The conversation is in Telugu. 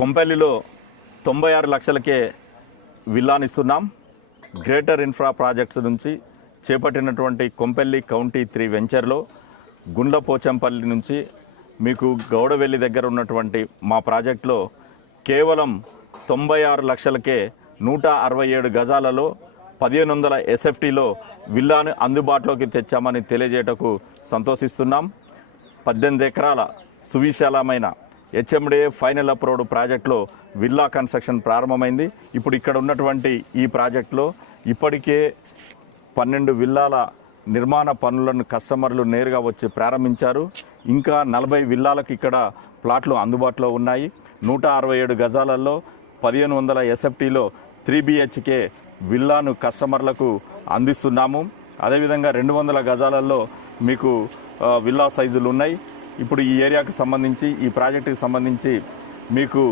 కొంపల్లిలో 96 లక్షలకే విల్లానిస్తున్నాం. గ్రేటర్ ఇన్ఫ్రా ప్రాజెక్ట్స్ నుంచి చేపట్టినటువంటి కొంపల్లి కౌంటీ 3 వెంచర్లో గుండ్లపోచంపల్లి నుంచి మీకు గౌడవెల్లి దగ్గర ఉన్నటువంటి మా ప్రాజెక్టులో కేవలం 96 లక్షలకే 167 గజాలలో 1500 ఎస్ఎఫ్టీలో విల్లాను అందుబాటులోకి తెచ్చామని తెలియజేయటకు సంతోషిస్తున్నాం. 18 ఎకరాల సువిశాలమైన హెచ్ఎండిఏ ఫైనల్ అప్రూవ్డ్ ప్రాజెక్టులో విల్లా కన్స్ట్రక్షన్ ప్రారంభమైంది. ఇప్పుడు ఇక్కడ ఉన్నటువంటి ఈ ప్రాజెక్టులో ఇప్పటికే 12 విల్లాల నిర్మాణ పనులను కస్టమర్లు నేరుగా వచ్చి ప్రారంభించారు. ఇంకా 40 విల్లాలకు ఇక్కడ ప్లాట్లు అందుబాటులో ఉన్నాయి. 167 గజాలలో 1500 ఎస్ఎఫ్టీలో 3 BHK విల్లాను కస్టమర్లకు అందిస్తున్నాము. అదేవిధంగా 200 గజాలలో మీకు విల్లా సైజులు ఉన్నాయి. ఇప్పుడు ఈ ఏరియాకు సంబంధించి ఈ ప్రాజెక్టుకి సంబంధించి మీకు